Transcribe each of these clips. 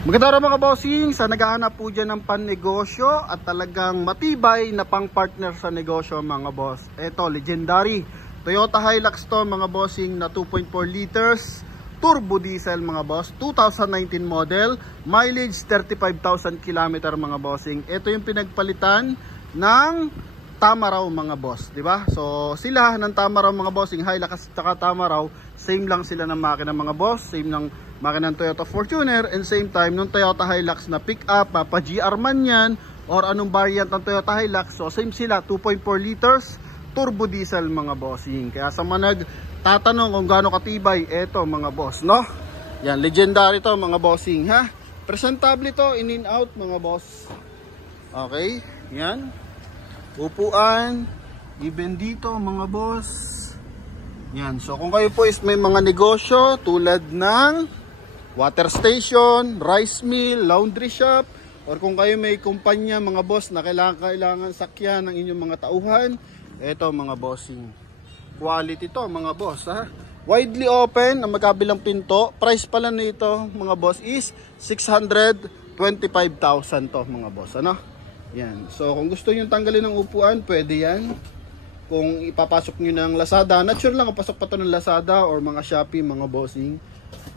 Magandang araw mga bossing, sa naghahanap po dyan ng pan-negosyo at talagang matibay na pang-partner sa negosyo mga boss. Ito, legendary Toyota Hilux to mga bossing na 2.4 liters, turbo diesel mga boss, 2019 model, mileage 35,000 km mga bossing. Ito yung pinagpalitan ng Tamaraw mga boss, di ba? So sila ng Tamaraw mga bossing, Hilux at Tamaraw, same lang sila ng makina mga boss, same lang makina ng Toyota Fortuner, and same time nung Toyota Hilux na pick up, pa GR man yan or anong variant ng Toyota Hilux, so same sila, 2.4 liters turbo diesel mga bossing. Kaya sa mga nagtatanong kung gaano katibay, eto mga boss, no? Yan, legendary to mga bossing, ha? Presentable to, in and out mga boss. Okay, yan. Upuan, even dito mga boss. Yan, so kung kayo po is may mga negosyo tulad ng water station, rice mill, laundry shop, or kung kayo may kumpanya mga boss na kailangan sakyan ng inyong mga tauhan, eto mga bossing, quality to mga boss, ha? Widely open ang magkabilang pinto. Price pala nito mga boss is 625,000 to mga boss, ano? Yan, so kung gusto nyo tanggalin ng upuan, pwede yan. Kung ipapasok nyo ng Lazada, not sure lang kung pasok pa to ng Lazada or mga Shopee mga bossing.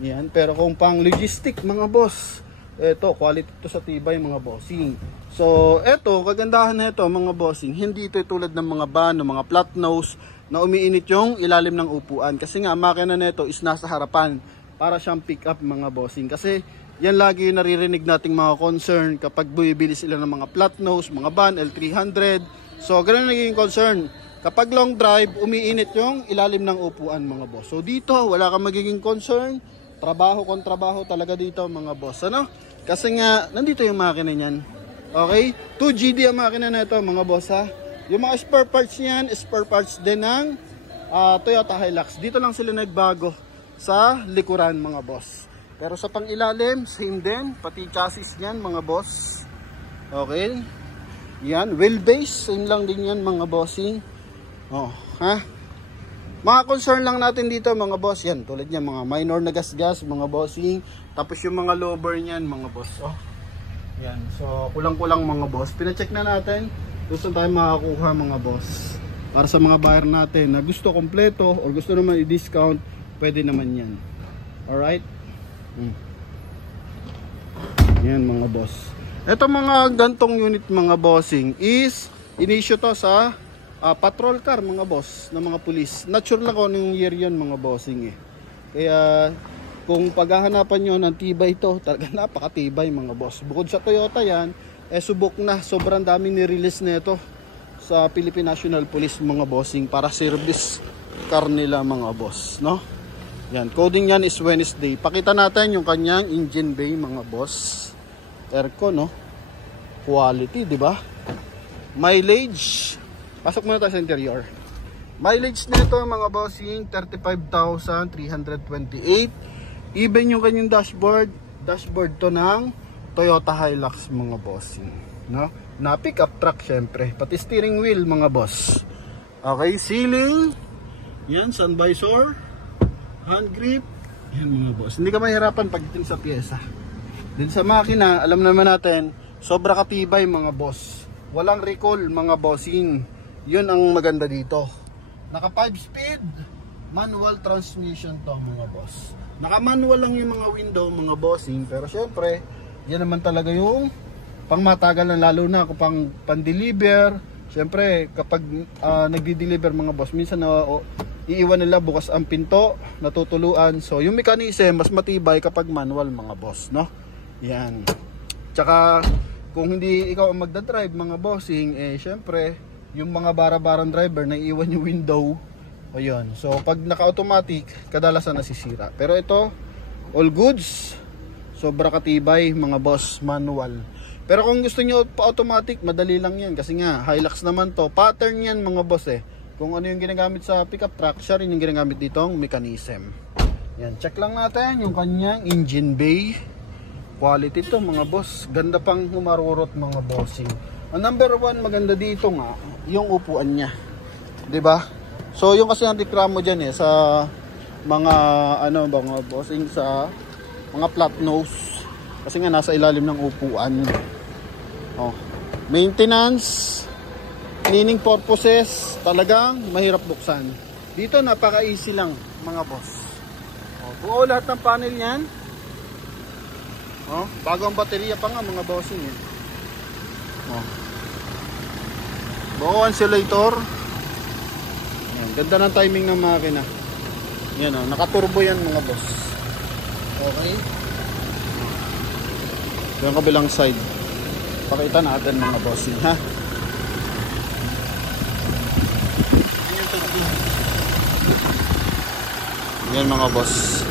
Yan, pero kung pang logistic mga boss, eto, quality to sa tibay mga bossing. So eto, kagandahan na ito mga bossing, hindi ito tulad ng mga van o mga flat nose na umiinit yung ilalim ng upuan. Kasi nga, makina na ito is nasa harapan para siyang pick up mga bossing. Kasi yan lagi yung naririnig nating mga concern kapag bumibili sila ng mga flat nose, mga van, L300. So ganun naging concern. Kapag long drive, umiinit yung ilalim ng upuan mga boss. So dito, wala kang magiging concern. Trabaho kung trabaho talaga dito mga boss, ano? Kasi nga, nandito yung makina niyan. Okay? 2GD ang makina na ito mga boss, ha? Yung mga spare parts niyan, spare parts din ng Toyota Hilux. Dito lang sila nagbago sa likuran mga boss. Pero sa pang-ilalim, same din. Pati chassis niyan mga boss. Okay? Yan, wheelbase, same lang din yan mga bossing. Oh, ha? Mga concern lang natin dito mga boss, yan, tulad niyan mga minor na gas-gas mga bossing. Tapos yung mga lower niyan mga boss, oh. Yan, so kulang-kulang mga boss. Pina-check na natin kung saan tayo makakuha mga boss. Para sa mga buyer natin na gusto kompleto or gusto naman i-discount, pwede naman yan. Alright? Yan mga boss. Ito mga gantong unit mga bossing is in-issue to sa patrol car mga boss ng mga pulis. Not sure lang kung anong year yun mga bossing eh. Kaya kung paghahanapan nyo ng tibay ito, talaga napakatibay mga boss. Bukod sa Toyota yan, subok na. Sobrang dami ni-release nito sa Philippine National Police mga bossing para service car nila mga boss, no? Yan, coding yan is Wednesday. Pakita natin yung kanyang engine bay mga boss. Aircon, no? Quality, di ba? Mileage. Pasok muna tayo sa interior. Mileage nito mga bossing, 35,328. Even yung kanyang dashboard to ng Toyota Hilux mga bossing, no? Na pick up truck syempre. Pati steering wheel mga boss. Okay, ceiling. Yan, sun visor. Hand grip. Yan mga boss. Hindi ka mahirapan pagdating sa pyesa. Din sa makina, alam naman natin, sobra katibay mga boss. Walang recall mga bossing. Yun ang maganda dito. Naka 5 speed manual transmission to mga boss. Naka manual lang yung mga window mga bossing, pero syempre yan naman talaga yung pangmatagal na, lalo na kung pang-deliver. Syempre kapag nagdi-deliver mga boss, minsan na iiwan nila bukas ang pinto, natutuluan. So yung mechanism mas matibay kapag manual mga boss, no? Yan. Tsaka kung hindi ikaw ang magdadrive mga bossing, syempre yung mga bara-barang driver na iiwan yung window, o yun. So pag naka-automatic, kadalasan nasisira. Pero ito, all goods, sobra katibay mga boss, manual. Pero kung gusto nyo pa-automatic, madali lang yan. Kasi nga, Hilux naman to, pattern yan mga boss eh. Kung ano yung ginagamit sa pickup truck, siya rin yung ginagamit ditong mechanism. Yan, check lang natin yung kanyang engine bay. Quality to mga boss, ganda pang humarurot mga bossing. Ang number one maganda dito nga, yung upuan niya. 'Di ba? So yung kasi ang reklamo diyan sa mga mga bossing sa mga flat nose. Kasi nga nasa ilalim ng upuan. Oh. Maintenance, cleaning purposes, talagang mahirap buksan. Dito napaka-easy lang mga boss. Oh, buo lahat ng panel niyan. Oh, bago ang baterya pa nga mga bossing eh. Oh. Buo insulator. Yan, ganda ng timing ng makina. Yan oh, naka-turbo yan mga boss. Okay. Oh. Yung kabilang side. Pakita natin mga bossing ha. Yan mga boss.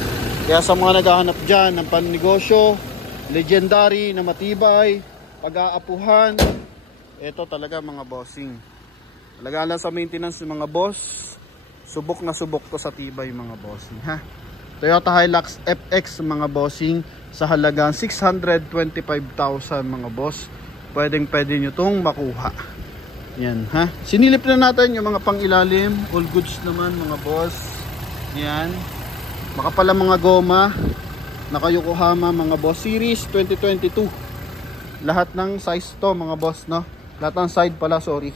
Kaya sa mga naghahanap dyan ng paninegosyo, legendary na matibay, pag-aapuhan, ito talaga mga bossing. Talaga lang sa maintenance ng mga boss, subok na subok to sa tibay mga bossing ha. Toyota Hilux FX mga bossing sa halagang 625,000 mga boss. Pwede nyo tong makuha. Yan ha. Sinilip na natin yung mga pangilalim, all goods naman mga boss. Yan. Makapal ang mga goma, naka Yokohama mga boss, series 2022. Lahat ng size to mga boss no. Lahat ng side pala, sorry.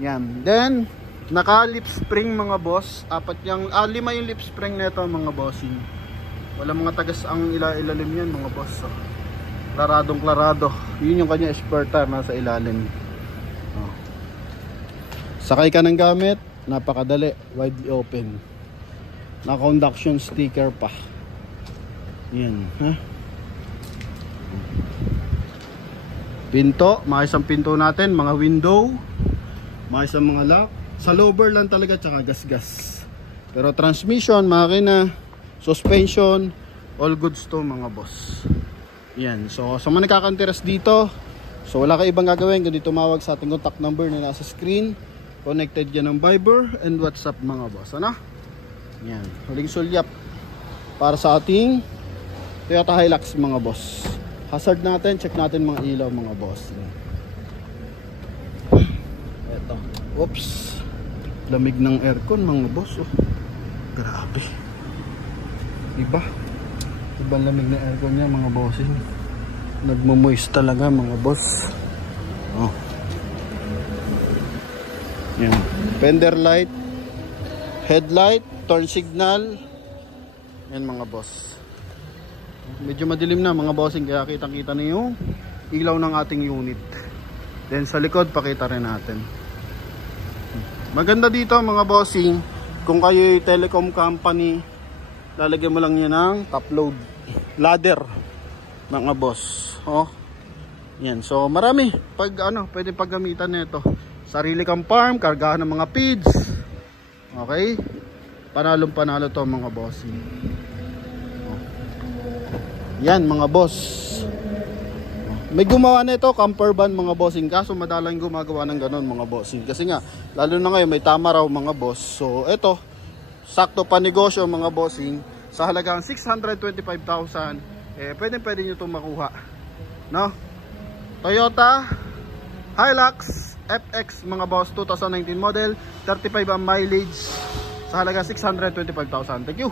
Yan. Then naka lip spring mga boss. Lima yung lip spring nito mga bossing. Wala mga tagas ang ilalim yan mga boss. So, klaradong klarado. Yun yung kanya spare tire nasa ilalim. Oh. Sakay ka ng gamit, napakadali, widely open. Na-conduction sticker pa. Yan, ha? Pinto, maayos ang pinto natin, mga window, maayos ang mga lock. Sa lower lang talaga, tsaka gas-gas. Pero transmission, makina, suspension, all goods to mga boss. Yan, so sa mga nakaka-interest dito, so wala ka ibang gagawin kundi tumawag sa ating contact number na nasa screen. Connected yan ng Viber and WhatsApp mga boss, ano? Yan, huling sulyap para sa ating Toyota Hilux mga boss. Hazard natin, check natin mga ilaw mga boss. Eto, oops, lamig ng aircon mga boss. Oh, grabe. Diba? Ibang lamig ng aircon niya mga bossing. Nagmo-moist talaga mga boss. Oh. Yan, fender light, headlight, turn signal. Yan mga boss. Medyo madilim na mga bossing, kaya kitang kita na yung ilaw ng ating unit. Then sa likod pakita rin natin. Maganda dito mga bossing, kung kayo telecom company, lalagyan mo lang yan ng top load ladder mga boss. Oh. Yan, so marami pag pwede paggamitan nito. Sarili kang farm, kargahan ng mga feeds. Okay? Panalong panalo to mga bossing. Oh. Yan mga boss. May gumawa nito camper van mga bossing, kaso madalang gumagawa ng ganon mga bossing. Kasi nga, lalo na ngayon may tama raw mga boss. So eto, sakto pa negosyo mga bossing. Sa halagang 625,000, pwede nyo itong makuha. No? Toyota Hilux FX mga boss, 2019 model, 35 ang mileage, sa halaga 625,000. Thank you.